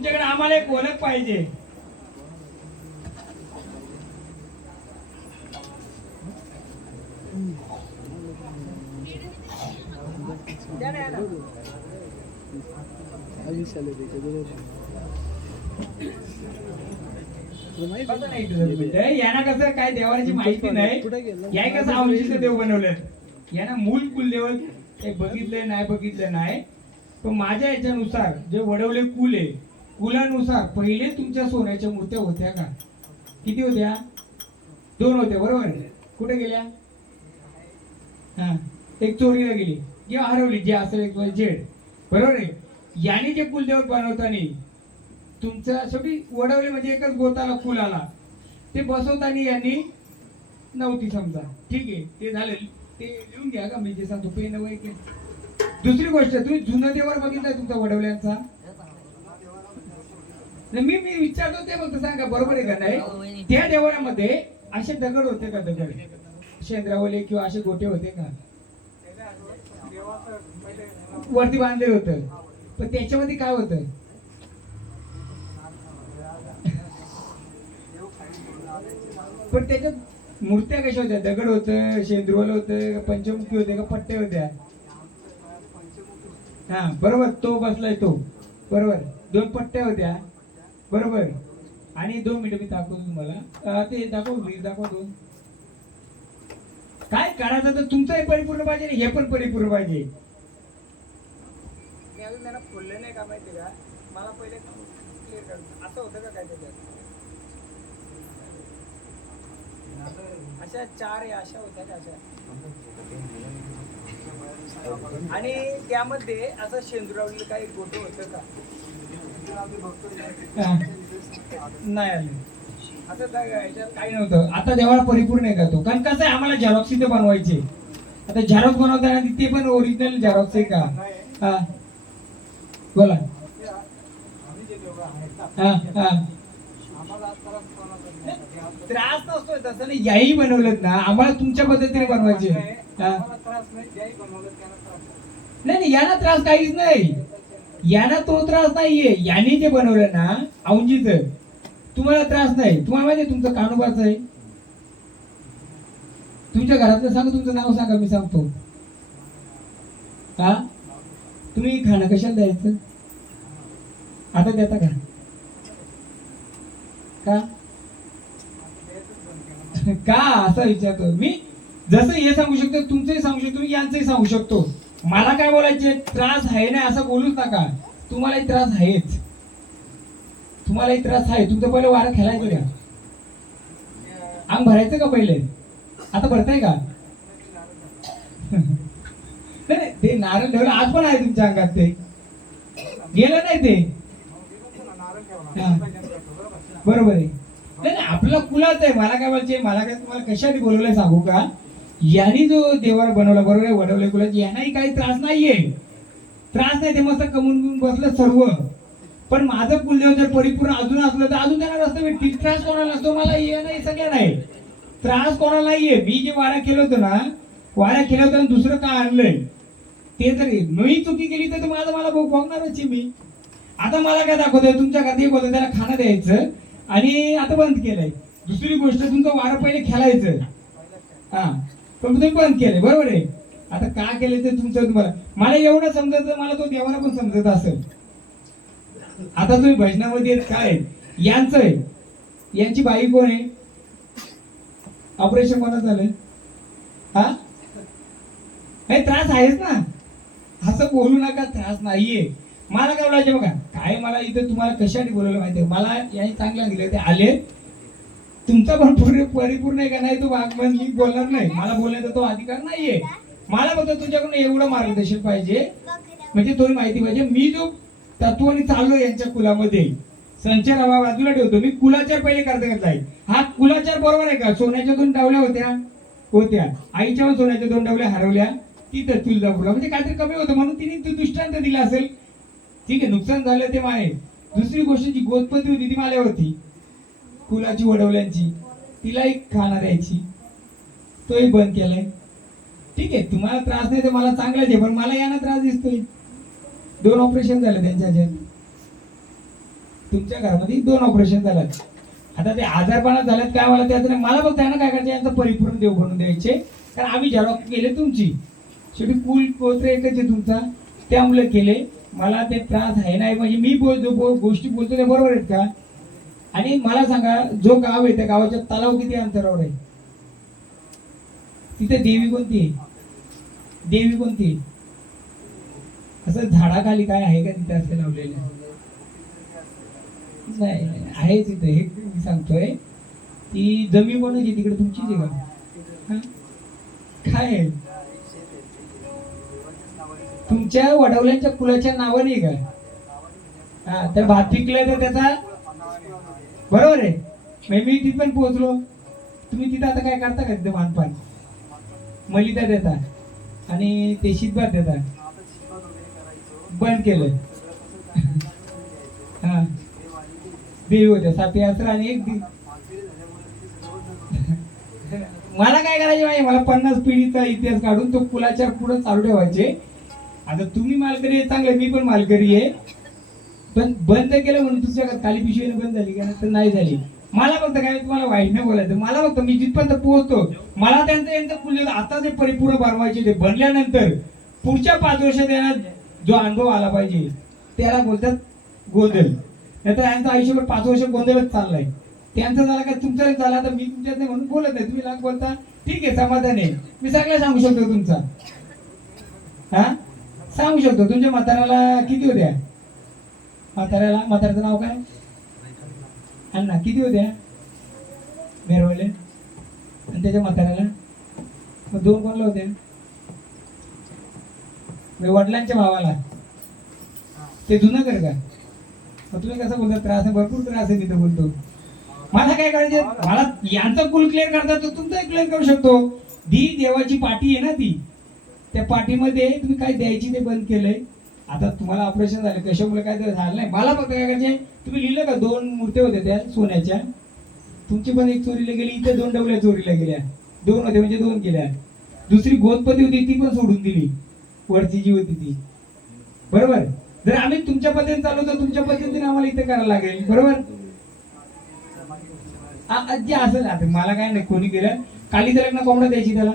तुमच्याकडे आम्हाला एक ओळख पाहिजे. यांना कसं काय देवाची माहिती नाही, या कसं आवडीचं देव बनवलं. यांना मूल कुलदेव बघितलं नाही बघितलं नाही. पण माझ्या याच्यानुसार जे वडवले कुल आहे, कुलानुसार पहिले तुमच्या सोन्याच्या मूर्त्या होत्या का? किती होत्या? 2 होत्या, बरोबर. कुठे गेल्या? हा, एक चोरीला गेली किंवा हरवली, जे असेल एक जेड, बरोबर आहे. याने जे कुलदेव बनवताना तुमचं शेवटी वडवले म्हणजे एकच गोताला कुल आला, ते बसवताना यांनी नव्हती समजा. ठीक आहे, ते झालं. ते लिहून घ्या का, मी जे सांगतो पेन वगैरे के. दुसरी गोष्ट, तुम्ही जुना देवर बघितलाय तुमचा वडवल्यांचा? मी विचारतो ते फक्त सांगा, बरोबर आहे का नाही? त्या देवळामध्ये असे दगड होते का? दगड शेंद्रावले किंवा असे गोटे होते का? वरती बांधले होतं, पण त्याच्यामध्ये काय होतं? पण त्याच्यात मूर्त्या कशा होत्या? दगड होतं, शेंद्रवलं होतं, पंचमुखी होते का पट्टे होत्या? हा बरोबर, तो बसलाय तो, बरोबर. 2 पट्ट्या होत्या, बरोबर. आणि 2 मिनिटं मी दाखवतो तुम्हाला. ते दाखवतो. काय करायचं तर तुमचंही परिपूर्ण पाहिजे, हे पण परिपूर्ण पाहिजे. मी अजून त्यांना खोललं नाही का, माहिती का? मला पहिले क्लिअर कर, असं होतं का काय त्याच्यात? अशा 4 अशा होत्या का अशा? आणि त्यामध्ये असं शेंदुरावलेलं काही गोटं होतं का? नाही आले असं याच्यात काही नव्हतं. आता देवाला परिपूर्ण आहे का तो? कारण कसं आहे, आम्हाला झेरॉक्स इथे बनवायचे. आता झेरॉक्स बनवताना ते पण ओरिजिनल झेरॉक्स आहे का? हा बोला. हा हा, त्रास नसतोय तसं नाही. याही बनवलं ना, आम्हाला तुमच्या पद्धतीने बनवायचे. नाही, यांना त्रास काहीच नाही. यांना तो त्रास नाहीये. याने जे बनवलं ना औंजीच, तुम्हाला त्रास नाही. तुम्हाला माहिती तुमचं कानोबाचं आहे. तुमच्या घरातलं सांगा, तुमचं नाव सांगा, मी सांगतो. हा, तुम्ही खाणं कशाला द्यायचं? आता देता का? का असं विचारतो मी. जसं हे सांगू शकतो, तुमचंही सांगू शकतो, यांचंही सांगू शकतो. मला काय बोलायचे, त्रास आहे ना असं बोलूच नका. तुम्हालाही त्रास आहेच, तुम्हालाही त्रास आहे. तुमचं पहिले वारं खेळायचं का? अंग भरायचं का पहिले? आता भरताय का? नाही, ते नारळ ठेवलं आज पण आहे तुमच्या अंगात, ते गेलं नाही ते. बरोबर आहे. नाही, आपला कुलाच आहे. मला काय बोलायचे, मला काय तुम्हाला कशासाठी बोलवलंय सांगू का? यांनी जो देवाला बनवला, बरोबर आहे, वडवले कुलाची, यांनाही काही त्रास नाहीये. त्रास नाही, ते मस्त कमवून बसलं सर्व. पण माझं कुलदेव जर परिपूर्ण अजून असलं तर अजून त्यांना रस्ता भेटतील. त्रास कोणाला असतो? मला ये नाही, सगळ्या नाही. त्रास कोणाला नाहीये. मी जे वाऱ्या केलं होतं ना, वाऱ्या केलं होतं दुसरं का आणलंय ते, जरी मी चुकी केली तर माझं मला भोगणारच मी. आता मला काय दाखवतोय, तुमच्या घरात एक होतं, त्याला खाणं द्यायचं आणि आता बंद केलंय. दुसरी गोष्ट, तुमचं वारं पहिले खेळायचं, हा, पण तुम्ही बंद केलंय, बरोबर आहे. आता का केलं ते तुमचं तुम्हाला. मला एवढं समजत, मला तो देवाला पण समजत असेल. आता तुम्ही भजनामध्ये काय यांचं आहे, यांची बाई कोण आहे? ऑपरेशन कोणाचं झालं? हा, त्रास आहेच ना, असं बोलू नका. त्रास नाहीये. मला काय बोलायचे बघा, काय मला इथं तुम्हाला कशासाठी बोलवलं माहितीये? मला यांनी चांगलं दिलं, ते आले. तुमचा पण परिपूर्ण आहे का नाही तो वागमन मी बोलणार नाही. मला बोलण्याचा तो अधिकार नाहीये. मला फक्त तुझ्याकडून एवढं मार्गदर्शन पाहिजे, म्हणजे थोडी माहिती पाहिजे. मी जो तत्वाने चाललो यांच्या कुलामध्ये, संचार हवा बाजूला ठेवतो. मी कुलाचार पहिले करता घेतलाय. हा कुलाचार बरोबर आहे का? सोन्याच्या 2 डावल्या होत्या. आईच्या पण सोन्याच्या 2 डावल्या हरवल्या तिथं तुळजापूरला. म्हणजे काहीतरी कमी होतं म्हणून तिने दृष्टांत दिला असेल. ठीक आहे, नुकसान झालं ते माये. दुसरी गोष्ट, जी गोतपती होती ती माल्यावरती कुलाची वडवल्यांची, तिलाही खाना द्यायची, तोही बंद केलाय. ठीक आहे, तुम्हाला त्रास नाही तर मला चांगलाच आहे, पण मला यांना त्रास दिसतोय. 2 ऑपरेशन झाले त्यांच्या ह्याच्यात. तुमच्या घरामध्ये 2 ऑपरेशन झाल्यात. आता ते आजारपणात झाल्यात काय मला त्याचं नाही. मला फक्त आहे ना काय करायचं, यांचं परिपूर्ण देव बनवून द्यायचे. कारण आम्ही झेरॉक्स केले तुमची, शेवटी कुल गोत्र एकच आहे तुमचा, त्यामुळे केले. मला ते त्रास आहे नाही म्हणजे मी बोलतो गोष्टी बोलतो त्या बरोबर आहेत का? आणि मला सांगा, जो गाव आहे त्या गावाच्या तलाव किती अंतरावर आहे? तिथे देवी कोणती आहे? देवी कोणती आहे? असं झाडाखाली काय आहे का तिथे असं लावलेलं? नाही आहे तिथे. हे मी सांगतोय, ती जमीन कोणाची तिकडे, तुमचीच आहे का? काय आहे? तुमच्या वडवल्यांच्या कुलाच्या नावाने आहे का? हा, तर भात पिकलं तर त्याचा बरोबर आहे. मी तिथपर्यंत पोहोचलो. तुम्ही तिथं आता काय करता का? तिथं मानपान मलिदा देता आणि ते शीतभात देता, बंद केलं. हा, देवी होत्या साती असर आणि एक मला काय करायचे माहिती, मला 50 पिढीचा इतिहास काढून तो कुलाच्या पुढे चालू ठेवायचे. आता तुम्ही मालकरी आहे चांगले, मी पण मालकरी आहे, पण बंद केलं म्हणून तुमच्या काली पिशवीने बंद झाली का? तर नाही झाली. मला फक्त काय, तुम्हाला वाईट नाही बोलायचं, मला फक्त मी जिथपर्यंत पोहोचतो, मला यांचं कुल आता जे परिपूर्ण बनवायचे, ते बनल्यानंतर पुढच्या 5 वर्षात यांना जो अनुभव आला पाहिजे त्याला बोलतात गोंधळ. नाही तर यांचं आयुष्यभर 5 वर्ष गोंधळच चाललाय. त्यांचं झालं का तुमचं झालं, तर मी तुमच्यात नाही म्हणून बोलत नाही. तुम्ही लाख बोलता, ठीक आहे, समाधान आहे. मी सगळं सांगू शकतो तुमचा. हा, सांगू शकतो. तुमच्या म्हाताऱ्याला किती होत्या? म्हाताऱ्याचं नाव काय? अण्णा. किती होत्या? मेरवले. आणि त्याच्या म्हाताऱ्याला मग 2 कोणला होत्या? वडिलांच्या भावाला. ते जुनं कर का? मग तुम्ही कसं बोलता? त्रास आहे, भरपूर त्रास आहे. मी तर बोलतो मला काय करायचे, मला यांचं कुल क्लिअर करता तर तुमचं क्लिअर करू शकतो. दी देवाची पाठी आहे ना, ती त्या पाठीमध्ये तुम्ही काय द्यायची ते बंद केलंय. आता तुम्हाला ऑपरेशन झालं, कशामुळे काय तर झालं नाही. मला फक्त काय करायचे, तुम्ही लिहिलं का 2 मूर्त्या होत्या त्या सोन्याच्या, तुमची पण एक चोरीला गेली, इथे 2 डवल्या चोरीला गेल्या. 2 होते म्हणजे 2 गेल्या. दुसरी गोदपती होती ती पण सोडून दिली, वरची जी होती ती. बरोबर. जर आम्ही तुमच्या पद्धतीने चालू तर तुमच्या पद्धतीने आम्हाला इथे करायला लागेल. बरोबर. जे असं आता मला काय नाही, कोणी केलं कालीचं लग्न कोंबडा द्यायची त्याला,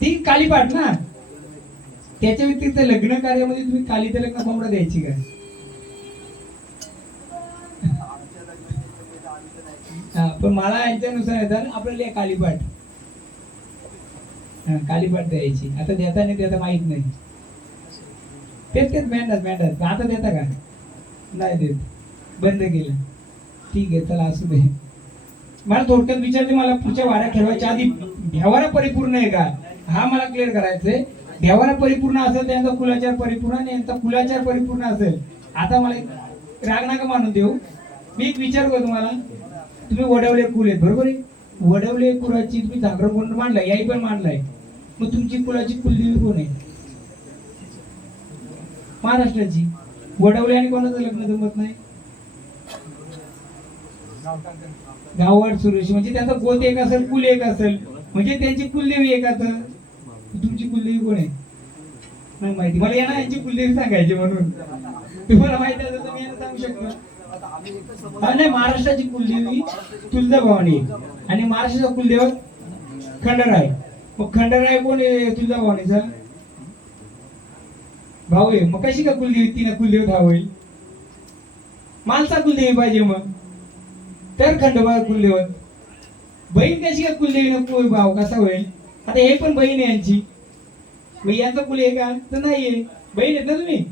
ती कालीपाठ ना. त्याच्या व्यतिरिक्त लग्न कार्यामध्ये तुम्ही कालीचं लग्न कोंबडा द्यायची का? हा, पण मला यांच्यानुसार येतात आपल्याला कालीपाठ, कालीपाठ द्यायची. आता देता नाही देता माहित नाही. तेच मेंढत आता देता का? नाही देत, बंद केलं. ठीक आहे, चला असू दे. मला थोडक्यात विचारते, मला पुढच्या वाऱ्या ठेवायच्या आधी देवारा परिपूर्ण आहे का, हा मला क्लिअर करायचंय. देवारा परिपूर्ण असेल त्यांचा कुलाचार परिपूर्ण, आणि यांचा कुलाचार परिपूर्ण असेल. आता मला राग नका मानून देऊ. मी एक विचार करतो तुम्हाला, तुम्ही वडवले कुल आहेत बरोबर आहे. वडवले कुलाची तुम्ही जागरण कोण मांडलाय, याही पण मांडलाय. मग तुमची कुलाची कुलदेवी कोण आहे? महाराष्ट्राची. वडवले आणि कोणाचं लग्न जमत नाही? गाववाड सुरेश म्हणजे त्यांचा गोत एक असेल, कुल एक असेल, म्हणजे त्यांची कुलदेवी एक असेल. तुमची कुलदेवी कोण आहे? नाही माहिती मला. यांना यांची कुलदेवी सांगायची म्हणून तुम्हाला माहिती असेल तर मी यांना सांगू शकतो. नाही, महाराष्ट्राची कुलदेवी तुळजाभवानी आणि महाराष्ट्राचा कुलदेवत खंडराय. मग खंडराय कोण आहे? तुळजाभवानीचा भाऊ आहे. मग कशी का कुलदेवी तिने कुलदेवत हा होईल? माणसा कुलदेवी पाहिजे मग तर खंडोबा कुलदेवत. बहीण कशी का कुलदेवी नको भाऊ कसा होईल? आता हे पण बहीण आहे यांची, मग यांचा कुल आहे का? तर नाहीये. बहीण आहेत ना तुम्ही.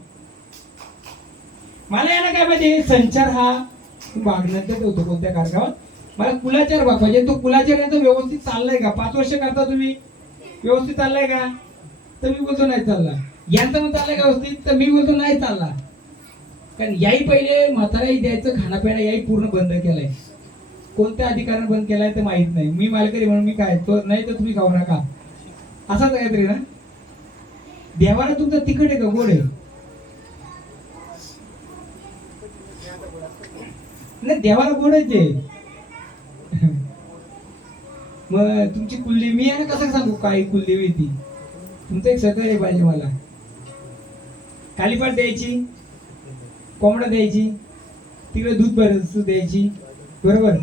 मला याला काय पाहिजे, संचार हा वागण्यातच होतो कोणत्या कारखान्यात. मला कुलाचार पाहिजे. तो कुलाचार यांचा व्यवस्थित चाललाय का? 5 वर्ष करता तुम्ही, व्यवस्थित चाललाय का? तर मी बोलतो नाही चालला. यांचा मग चाललाय का व्यवस्थित? तर मी बोलतो नाही चालला. कारण याही पहिले म्हाताराही द्यायचं खानापिणं याही पूर्ण बंद केलंय. कोणत्या अधिकाराने बंद केलाय ते माहित नाही. मी मालकरी म्हणून मी काय तो नाही तर तुम्ही खाऊ नका असाच काहीतरी ना. देवाला तुमचं तिखट आहे का गोड आहे? नाही, देवाला गोडच आहे. मग तुमची कुलदेवी मी आहे ना, कसं सांगू काय कुलदेवी ती? तुमचं एक सहकार्य पाहिजे मला. कालीपाट द्यायची, कोंबडा द्यायची, तिकडे दूध बरस द्यायची, बरोबर.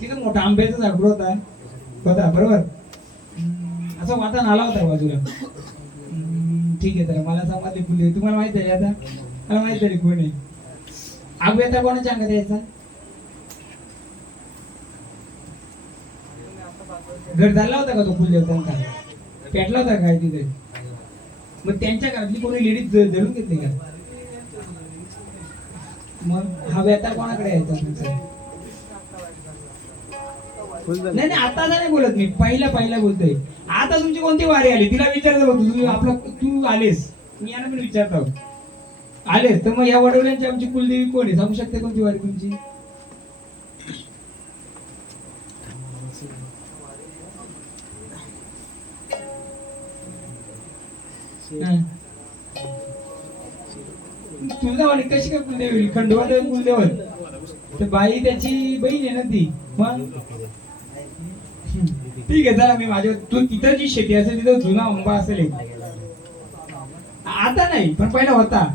तिथं मोठा आंब्याचा झाड होता बरोबर. असं वाता नाला होता बाजूला. ठीक आहे, तर मला सांगितले फुले तुम्हाला माहित आहे आता, मला माहित आहे कोण आहे. आंब्याचा कोणाच्या अंगात यायचा? घर झाला होता का तो फुलदेवतांचा? पेटला होता काय तिथे? मग त्यांच्या घरातली कोणी लेडीज धरून घेतली का? मग हा व्यथा कोणाकडे यायचा तुमचा? नाही नाही, आता नाही बोलत मी, पहिला बोलतोय. आता तुमची कोणती वारी आली तिला विचारतो बघ. तुम्ही आपला तू आलेस, मी यांना पण विचारतो आलेस, तर मग या वडवल्यांची आमची कुलदेवी कोण आहे सांगू शकते कोणती वारी तुमची? तुझा वाणी कशी काय कुलदेवी होईल? खंडोबा कुलदेव तर बाई त्याची बहीण आहे ना ती. मग ठीक आहे, चला मी माझ्या तू तिथं जी शेती असेल तिथं जुना अंबा असेल, आता नाही पण पहिला होता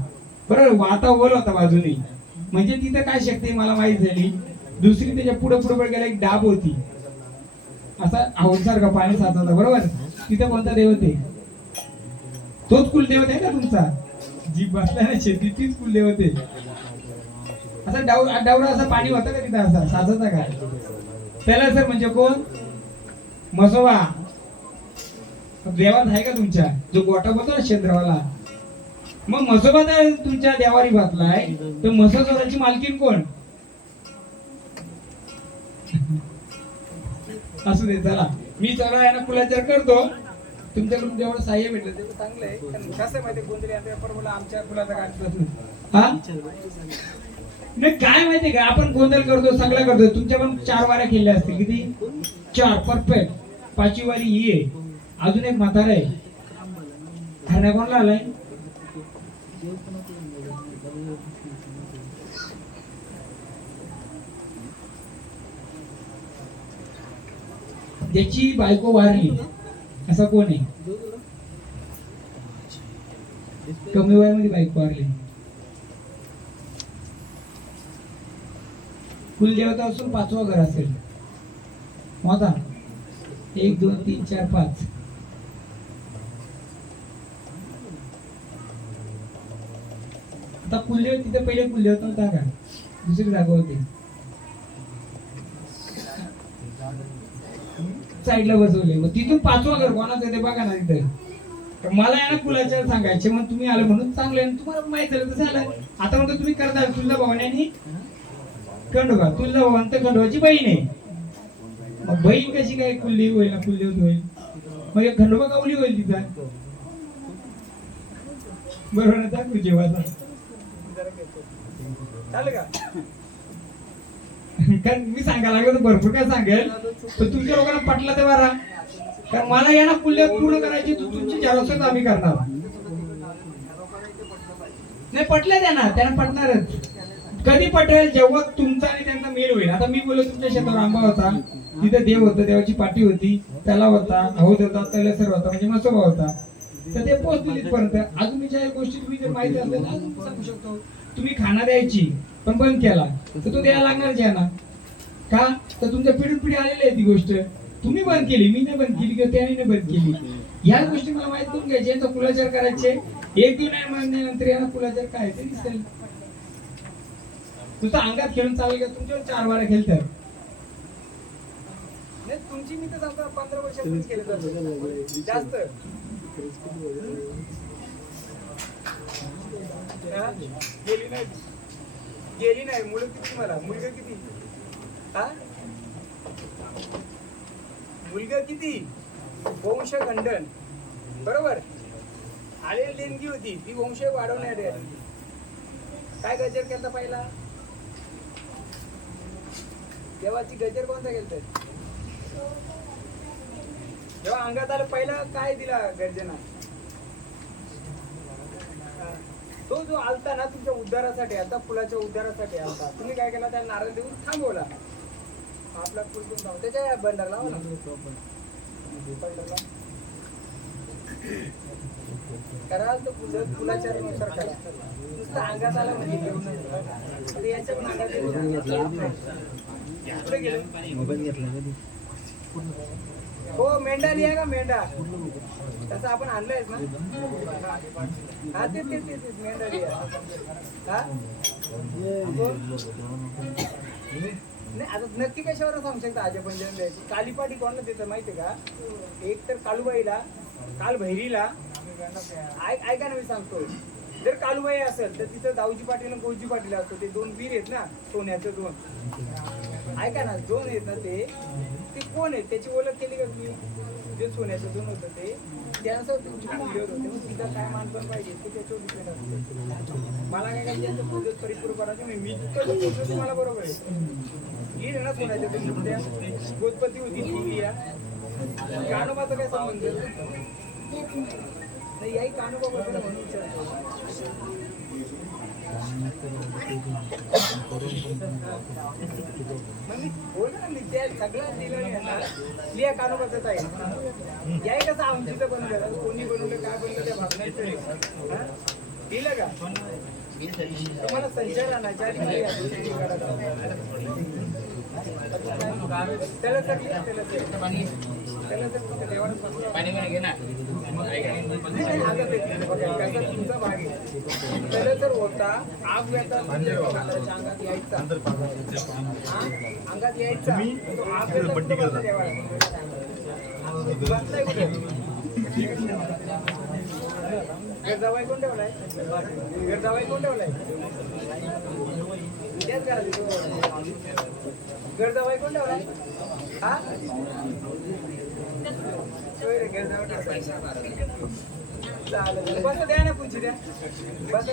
बरोबर. आता ओल होता बाजूने, म्हणजे तिथं काय शक्ती मला माहित झाली. दुसरी त्याच्या पुढे गेला एक डाब होती, असा सारखा पाणी साचवता बरोबर. तिथं कोणता देवत आहे? तोच कुलदेवत आहे का तुमचा? जी बसला ना शेती तीच कुलदेवत आहे. असं डावरा असं पाणी होतं का तिथं असं साचवता का? त्याला सर म्हणजे कोण? मसोबा देवात आहे का तुमच्या? जो गोटा बोलतो ना शेंद्रवाला, मग मसोबा तर तुमच्या देवारी घातलाय, तर मसोबाची मालकीन कोण? असू दे, चला मी चला यांना कुलाचार करतो. तुमच्याकडून जेवढं सहाय्य भेटलं तेवढं चांगलं आहे. कारण कसं माहिती गोंधळी आमच्या फुलाचा गाठ हा नाही काय माहितीये का, आपण गोंधळ करतो सगळं करतो. तुमच्या पण 4 वाऱ्या केल्या असतील. किती? 4 परफेक्ट. 5वी वारी ही आहे. अजून एक म्हातारा आहे. हरण्या कोणला आलाय? त्याची बायको वारली असा कोण आहे? कमी वयामध्ये बायको वारली. कुलदेवता असून 5वं घर असेल. मोठा 1 2 3 4 5. आता कुलदेव तिथे पहिले कुलदेवत नव्हता का? दुसरी जागा होती. साईडला बसवले. मग तिथून 5वं घर कोणाचं ते बघा ना तिथे. मला यांना कुलाचार सांगायचे, मग तुम्ही आले म्हणून चांगलं. तुम्हाला माहित झालं तर झालं. आता म्हणतो तुम्ही करता तुझ्या भावाने खंडोबा, तुझ्या भावान तर खंडोबाची बहीण आहे. मग बहीण कशी काय कुलदेव होईल ना? कुलदेव होईल मग खंडोबा कावली होईल तिचा, बरोबर ना? दाखवू जेव्हा चालेल का? कारण मी सांगायला लागलो तर भरपूर काय सांगेल, पण तुमच्या लोकांना पटलं ते बरा. कारण मला यांना कुलदेव पूर्ण करायची, तुमची जारोसच आम्ही करणार. नाही पटलं त्यांना पटणारच. कधी पटेल? जेव्हा तुमचा आणि त्यांचा मेल होईल. आता मी बोललो तुमच्या शेतावर आंबा होता, तिथे देव होता, देवाची पाठी होती, त्याला होता, हौद होता, तलेसर होता, म्हणजे मसोबा होता. तर ते पोहोचतील इथपर्यंत. अजून ज्या गोष्टी तुम्ही जर माहिती असल्या तर अजून सांगू शकतो. तुम्ही खाना द्यायची पण बंद केला तर तो द्यायला लागणार ज्यांना का? तर तुमच्या पिढी आलेली आहे ती गोष्ट. तुम्ही बंद केली, मी नाही बंद केली किंवा त्याने बंद केली. या गोष्टी मला माहित करून घ्यायचे. यांचा कुलाचार करायचे. 1 दिवस म्हणल्यानंतर यांना कुलाचार काय ते दिसेल. तुझं अंगात खेळून चालेल का? तुमच्यावर 4 वाऱ्या खेळतात. नाही तुमची मी तर सांगतो 15 वर्षापूर्वी केलं जास्त. गेली नाही. मुलं किती? मला मुलगा किती? हा मुलगा किती? वंश खंडन बरोबर. आलेली देणगी होती ती वंश वाढवण्यासाठी. काय गजर केलता पहिला? देवाची गजर कोणता केलता? जेव्हा अंगात आलं पहिला काय दिला गर्जना? तो जो आलता ना तुमच्या उद्धारासाठी आलता, फुलाच्या उद्धारासाठी आलता. तुम्ही काय केला? त्याला नारळ देऊन थांबवला. आपला फुल देऊन त्याच्या बंडाला लावा ना. कराल तर फुलाचारानुसार करा. नुसतं अंगात आला म्हणजे घेऊन नका. आता याच्या पण अंगात कुठे गेलं? हो मेंढा लिहा का मेंढा तसं आपण आणलंय ना. हा ते मेंढा लिहा. हा नाही आता नक्की कशावर सांगू शकता. आजय पंजाब द्यायची कालीपाठी कोणाला देतं माहितीये का? एक तर कालूबाईला, काल भैरीला. ऐका ना मी सांगतो. जर कालूबाई असेल तर तिथं दाऊजी पाटील आणि गोजी पाटील असतो. ते दोन वीर आहेत ना सोन्याचे दोन. ऐका ना दोन आहेत ना ते कोण आहेत त्याची ओळख केली का तुम्ही? जे सोन्याचं दोन होतं ते त्यानुसार तुमची व्हिडिओ होते. मग तिथं काय मानपण पाहिजे ते त्याच्यावर डिपेंड असतं. मला काय काय त्यांचं पद्धत परिपूर्ण करायचं नाही. मी जितकं बोलतो तुम्हाला बरोबर आहे. हीर आहे ना सोन्याच्या ते त्या गोतपती होती ती या कानोबाचा काय संबंध नाही. याही कानोबा बद्दल म्हणून विचारतो. सगळं लिहा कानोबाचं आहे. याही कसं आमचीचं बंद झालं. कोणी बनवलं काय बनवलं त्या भागण्यात दिलं का तुम्हाला संचार आणायच्या त्याला तुमचा भाग आहे. त्याला जर होता आग व्याचा अंगात यायचा तो आग गरजावाई कोण ठेवलाय? गरजावाई कोण ठेवलाय? गरजावाई कोण ठेवलाय? हा चालेल बस द्या ना पुढची द्या. बस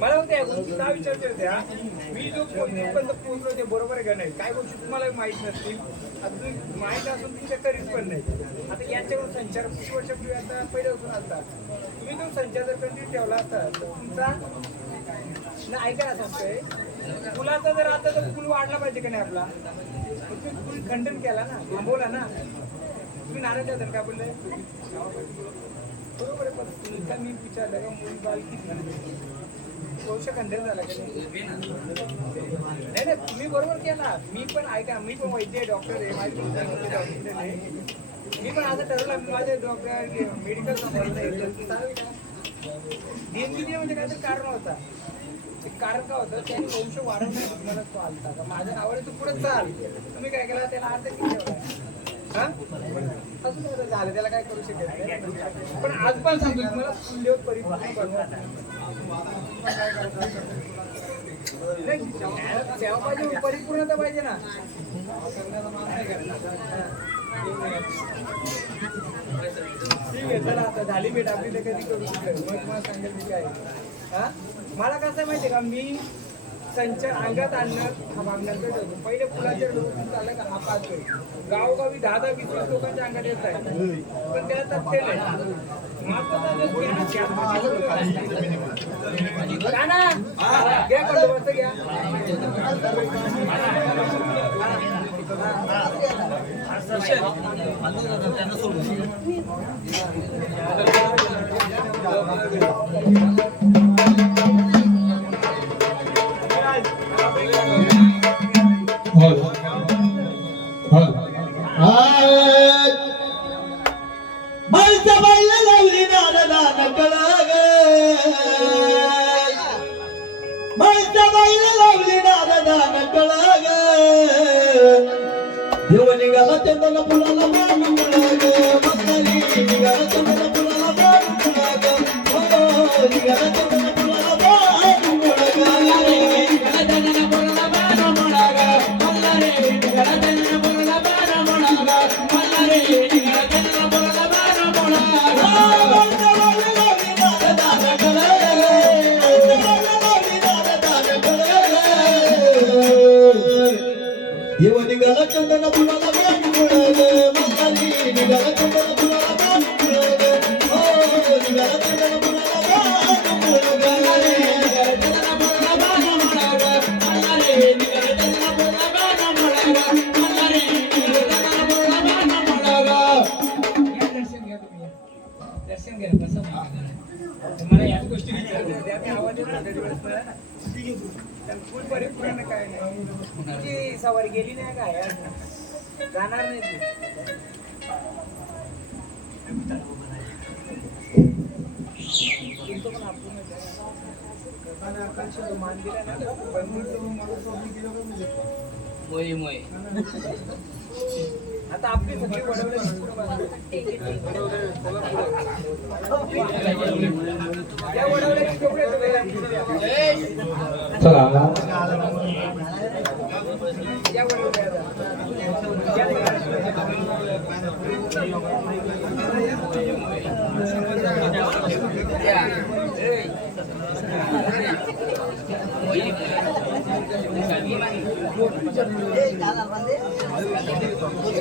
मला होत्या काय विचारते होत्या. मी जो पण पोहोचलो ते बरोबर आहे का नाही. काय गोष्टी तुम्हाला माहित नसतील. आता तुम्ही माहित असून तुमच्या करीत पण नाही. आता यांच्याकडून संचार 20 वर्षापूर्वी आता पहिल्यापासून असता तुम्ही तो संचार जर कंटिन्यू ठेवला असता तर तुमचा ना ऐका असं असतंय. फुलाचा जर आता तर फुल वाढला पाहिजे का नाही आपला. तुम्ही फुल खंडन केला ना थांबवला ना. तुम्ही नाराज झाला का बोलले बरोबर आहे. पण तुमचा मी विचारलं का मुली बाल किती वंश खंडन झाला का नाही. तुम्ही बरोबर केला. मी पण ऐका मी पण वैद्य डॉक्टर आहे. माझी डॉक्टर आहे. मी पण असं ठरवलं माझे डॉक्टर मेडिकल देणगी म्हणजे काहीतरी कारण होता. कारण काय होतं त्यांनी वंश वाढवण्यासाठी मला तो आलता का माझ्या नावाने तू पुढे चाल. तुम्ही काय केला त्याला अर्थ किती ठेवला. हा असं झालं त्याला काय करू शकत नाही. पण आज पण सांगतो तुम्हाला फुल्लेवर परिपूर्ण बनवा. सेवा पाहिजे परिपूर्णता पाहिजे ना. ठीक आहे चला आता झाली भेट आपली तर कधी करू शकतो. मग तुम्हाला सांगेल मी काय. हा मला कसं आहे माहिती आहे का. मी संचार अंगात आणणं हा मागण्याचा ठरतो. पहिले फुलाच्या डोक्यातून चाललं का हा पाच गावोगावी 10-20 लोकांच्या अंगात येत आहे. पण त्याला तथ्य नाही. घ्या खंडोबाचं घ्या. देव निघाला चंदन फुलाला मान मुळाग मंगली निघाला चंदन फुलाला मान मुळाग निघाला चंदन फुलाला मान मुळाग निघाला चंदन फुलाला मान मुळाग मल्हारे निघाला चंदन फुलाला मान मुळाग मल्हारे निघाला चंदन फुलाला मान मुळाग देव निघाला चंदन फुलाला मान मुळाग मंगली निघाला चंदन फुलाला मान मुळाग निघाला चंदन फुलाला मान मुळाग निघाला चंदन फुलाला मान मुळाग मल्हारे निघाला चंदन फुलाला मान मुळाग मल्हारे निघाला चंदन फुलाला मान मुळाग. या दर्शन घ्या तुम्ही. मला याच गोष्टी विचारायच्या तुझी सवारी गेली नाही काय जाणार नाही तू मान दिला ना मोये मोये आता आपली सगळी वडवल्याची कपडे चला मोये मोये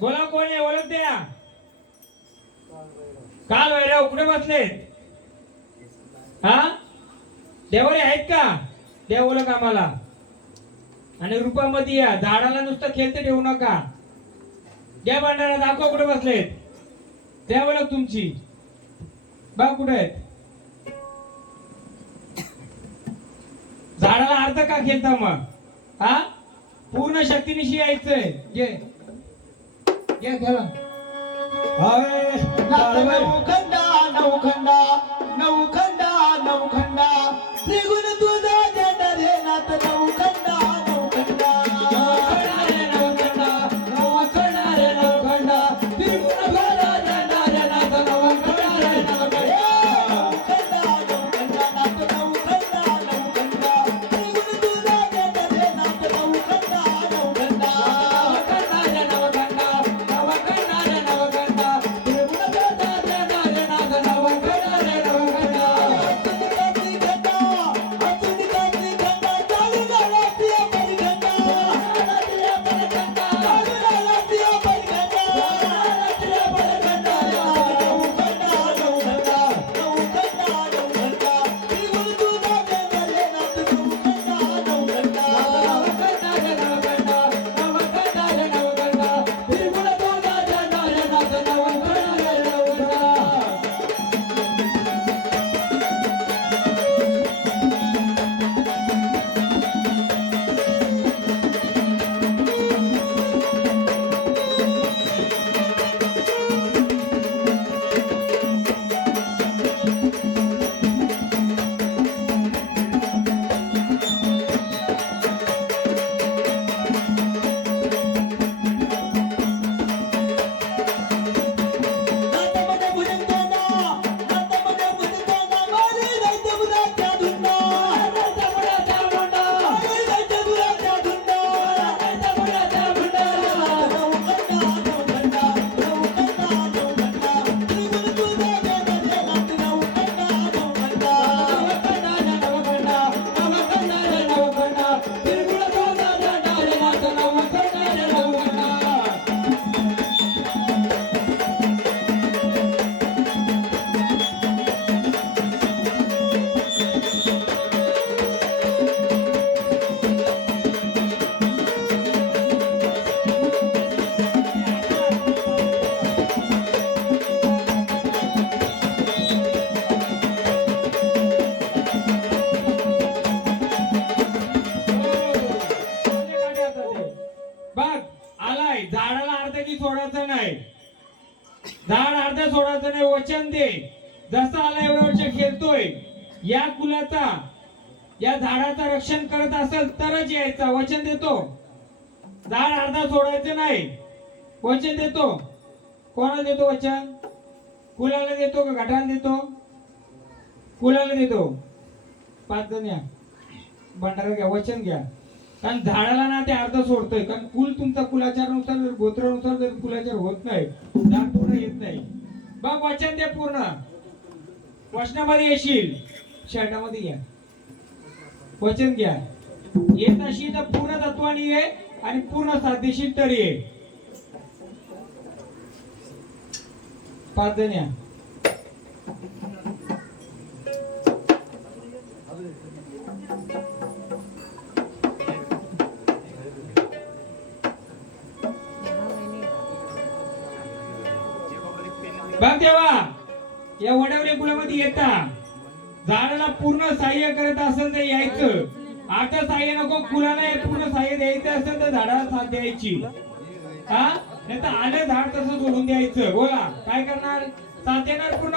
बोला कोण आहे ओळख द्या. काल वैराव कुठे बसले? हा देवारे आहेत का? द्या ओळख आम्हाला. आणि रूपामध्ये या, झाडाला नुसतं खेळते ठेवू नका. द्या भांडारा दाखवा कुठे बसलेत. द्या ओळख तुमची. बा कुठे आहेत? अर्ध का खेळता मग? हा, पूर्ण शक्तीनिशी यायचंय. घे घे खेळा. नवखंडा नवखंडा नवखंडा नवखंडा त्रिगुण तुझा झेंडा रे नाथ नवखंडा नवखंडा नवखंडा रे नवखंडा, नवखंडा रे नवखंडा, त्रिगुण तुझा झेंडा रे नाथ नवखंडा रे नवखंडा. नवखंडा नवखंडा नाथ नवखंडा नवखंडा त्रिगुण तुझा झेंडा रे नाथ नवखंडा नवखंडा नवखंडा रे नवखंडा, नवखंडा रे नवखंडा, त्रिगुण तुझा झेंडा रे नाथ नवखंडा रे नवखंडा. बघ आलाय, झाडाला अर्ध की सोडायचं नाही, झाड अर्ध सोडायचं नाही. वचन दे, जसं आला एवढं वर्ष खेळतोय, या कुलाचा या झाडाचं रक्षण करत असेल तरच यायचा. वचन देतो, झाड अर्धा सोडायचं नाही. वचन देतो. कोणाला देतो वचन? कुलाला देतो का घाटाला देतो? कुलाला देतो. 5 जण या, भंडारा घ्या, वचन घ्या. कारण झाडाला ना ते अर्ध सोडतोय, कारण कुल तुमचा कुलाचारानुसार जर गोत्रानुसार जर कुलाचार होत नाही, झाड पूर्ण येत नाही. बघ वचन दे, पूर्ण वचनामध्ये येशील, शर्टामध्ये घ्या, वचन घ्या. येत अशी तर पूर्ण तत्वानी ये आणि पूर्ण साध्यशील तर ये. 5 जण या. बघ तेव्हा या वडवले कुलामध्ये येता, झाडाला पूर्ण सहाय्य करत असेल तर यायचं. आता सहाय्य नको, कुलाला पूर्ण सहाय्य द्यायचं असेल तर झाडाला साथ द्यायची. हा, नाही तर आलं झाड तसं सोडून द्यायचं. बोला काय करणार? साथ देणार पूर्ण.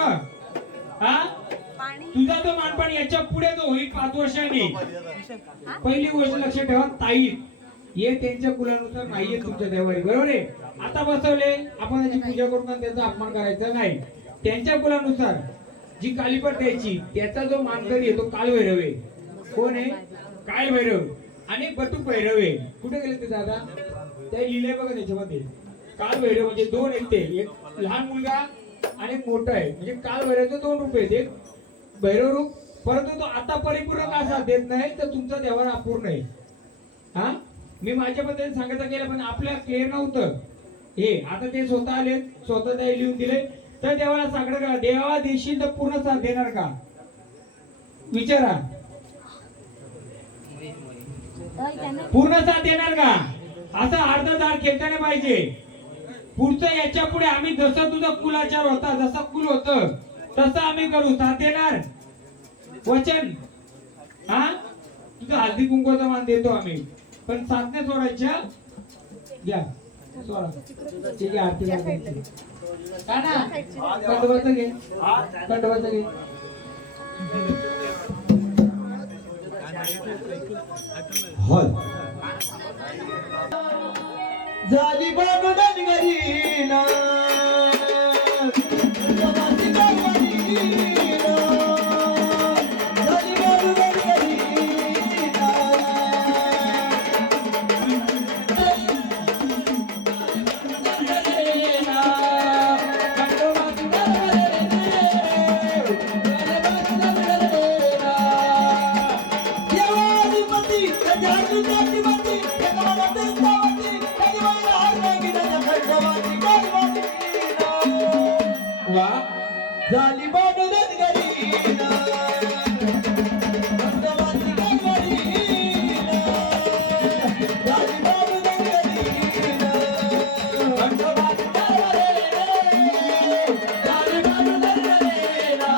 हा, तुझा तो मानपान याच्या पुढे जो होईल 5 वर्षांनी. पहिली गोष्ट लक्षात ठेवा, ताई हे त्यांच्या कुलानुसार नाहीये तुमच्या देवारी, बरोबर आहे. आता बसवले आपण त्याची पूजा करून आणि त्याचा अपमान करायचा नाही. त्यांच्या कुलानुसार जी कालीपट द्यायची, त्याचा जो मानकरी आहे तो कालभैरव आहे. कोण आहे? कालभैरव आणि बटू भैरव आहे. कुठे गेले ते दादा? त्या लिहिले बघा त्याच्यामध्ये. कालभैरव म्हणजे 2 आहेत ते, एक लहान मुलगा आणि एक मोठा आहे. म्हणजे कालभैरवचे 2 रूप आहेत, एक भैरव रूप. परंतु तो आता परिपूर्ण का साथ देत नाही तर तुमचा देवार अपूर्ण आहे. हा, मी माझ्या पद्धतीने सांगायचं केलं, पण आपल्याला क्लिअर नव्हतं हे. आता ते स्वतः आले, स्वतः ते लिहून दिले. तर देवाला साकडं करा, देवा देशील तर पूर्ण साथ देणार का? विचारा, पूर्ण साथ देणार का? असं अर्ध झाड खेळता नाही पाहिजे. पुढचं याच्या पुढे आम्ही जसं तुझा कुलाचार होता, जसं कुल होतं तसं आम्ही करू. साथ देणार? वचन? हा, तुझा हळदी कुंकवाचा मान देतो आम्ही, पण साधने सोडायच्या. घ्या सोडा. ठीक आहे, आरती करायची. का ना कंडवाचं घे, कंडवाचं घे. हल झाली बाबडन गरीना समाधी गरीना झाली बाबडन गरीना देवाधिपती गजाधिपती एकमावती सावती कधीबाई हारगिना खंडवाती गरीना वा झाली बाबडन गरीना खंडवाती गरीना झाली बाबडन गरीना खंडवाती झाली बाबडन गरीना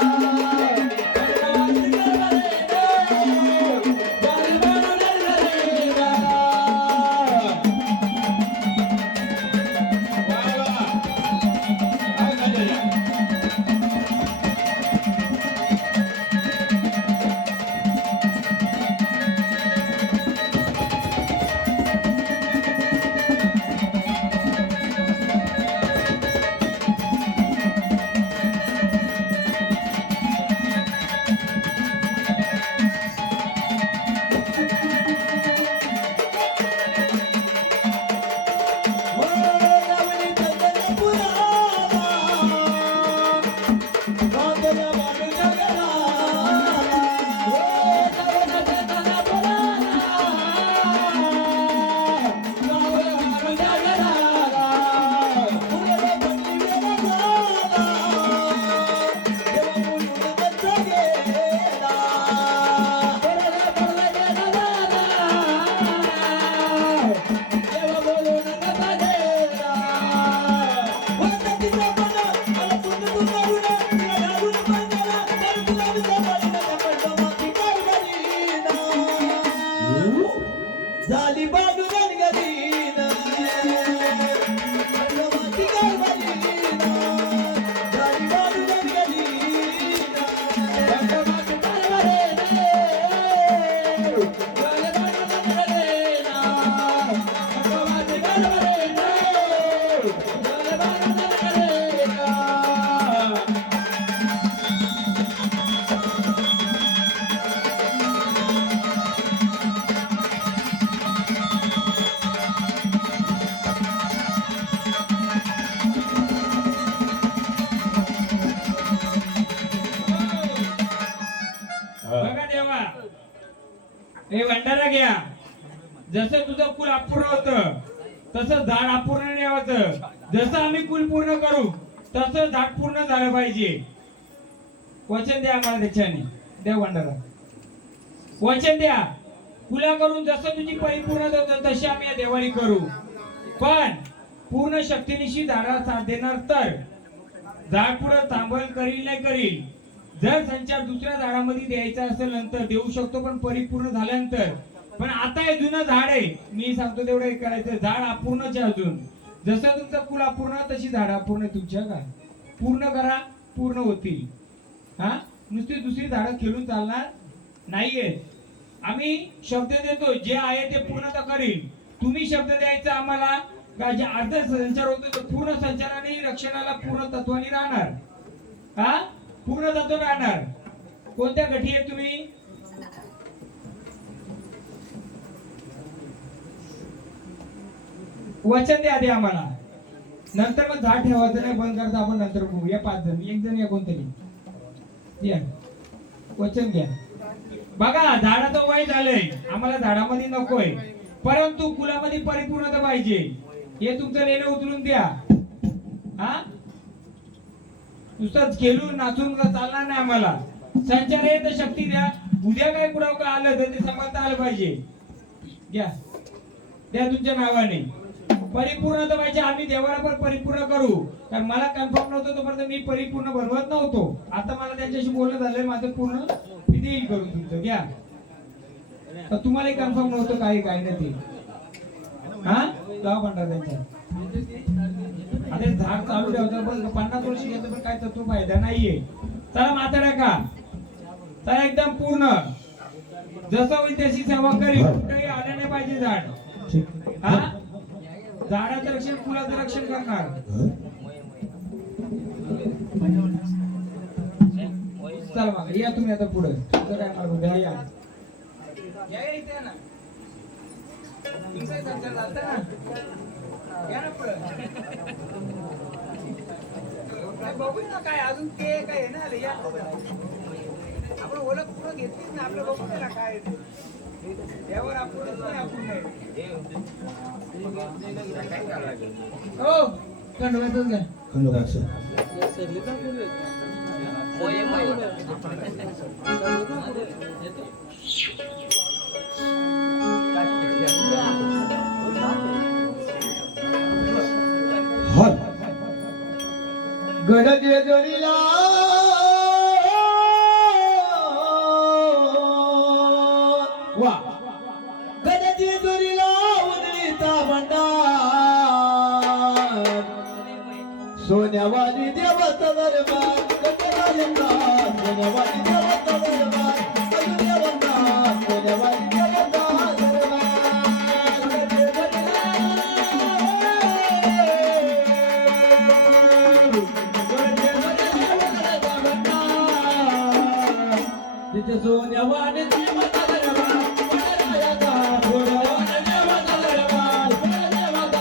खंडवाती गरीना झाली बाबडन गरीना खंडवाती गरीना झाली बाबडन गरीना खंडवाती गरीना झाली बाबडन गरीना बघा देवा, हे भंडारा घ्या. जसं तुझं कुल अपूर्ण होतं तसं झाड अपूर्ण ठेवायचं. जसं आम्ही कुल पूर्ण करू तसं झाड पूर्ण झालं पाहिजे. वचन द्या आम्हाला त्याच्याने. द्या भंडारा, वचन द्या. कुला करून जसं तुझी परिपूर्णता होतं तशी आम्ही या देवारी करू, पण पूर्ण शक्तीनिशी झाडाला साथ देणार तर झाड पुढे थांबल करील नाही करील. जर संचार दुसऱ्या झाडामध्ये द्यायचा असेल नंतर देऊ शकतो, पण परिपूर्ण झाल्यानंतर. पण आता हे जुनं झाड आहे, मी सांगतो तेवढं हे करायचं. झाड अपूर्णच आहे अजून. जसं तुमचं कुल अपूर्ण तशी झाड अपूर्ण आहे तुमच्या. का पूर्ण करा, पूर्ण होतील. हा, नुसती दुसरी झाडं खेळून चालणार नाहीये. आम्ही शब्द देतो, जे आहे ते पूर्णता करील. तुम्ही शब्द द्यायचा आम्हाला का जे अर्ध संचार होतो तो पूर्ण संचाराने रक्षणाला पूर्ण तत्वाने राहणार. हा, पूर्ण तत्व राहणार. कोणत्या गठी आहेत तुम्ही? वचन द्या आधी आम्हाला, नंतर मग झाड ठेवायचं नाही, बंद करता आपण नंतर बघू. या 5 जण, एक जण या कोणतरी या, वचन घ्या. बघा, झाडाचं वय झालंय, आम्हाला झाडामध्ये नकोय, परंतु कुलामध्ये परिपूर्णता पाहिजे. हे तुमचं लेणं उचलून द्या. हा, नुसतंच खेळून नाचून चालणार नाही आम्हाला. संचार आहे तर शक्ती द्या. उद्या काय पुढं काय आलं तर ते सांभाळता आलं पाहिजे. घ्या, द्या तुमच्या नावाने. परिपूर्णता पाहिजे. आम्ही देवाला पण परिपूर्ण करू, कारण मला कन्फर्म नव्हतं तोपर्यंत मी परिपूर्ण बनवत नव्हतो. आता मला त्यांच्याशी बोलणं झालंय, माझं पूर्ण विधी करून तुमचं. घ्या, तर तुम्हालाही कन्फर्म नव्हतं काही काय नाही ते. हा गाव म्हणतात त्यांच्या आता हे झाड चालू ठेवतं पण 50 वर्ष घेतं पण काय तत्व फायदा नाहीये. चला म्हाताऱ्या का चला एकदम पूर्ण जसं होईल त्याची सेवा करील. कुठेही आलं नाही पाहिजे झाड. हा झाडाचं रक्षण फुलाचं रक्षण करणार. चला मग या तुम्ही आता पुढे काय मार्ग द्या या इथे या ना. तुमचाही संचार झालता ना. या ना पुढे बघू ना काय अजून ते काय आहे ना या आपण ओळख पुढे घेतलीच ना आपलं बघू ना काय आहे ते. यावर आपण काय हो खंडोबाच घ्या. खंडोबाचं गडद जेजुरीला वा गडद जेजुरीला उदळीता भंडार सोन्यावाली देवता दरबार सोन्यावाली देवता दरबार सोन्यावाली देवता सोन्यावाने देवता दरबार पडरायाचा सोन्यावाने देवता दरबार पडरायाचा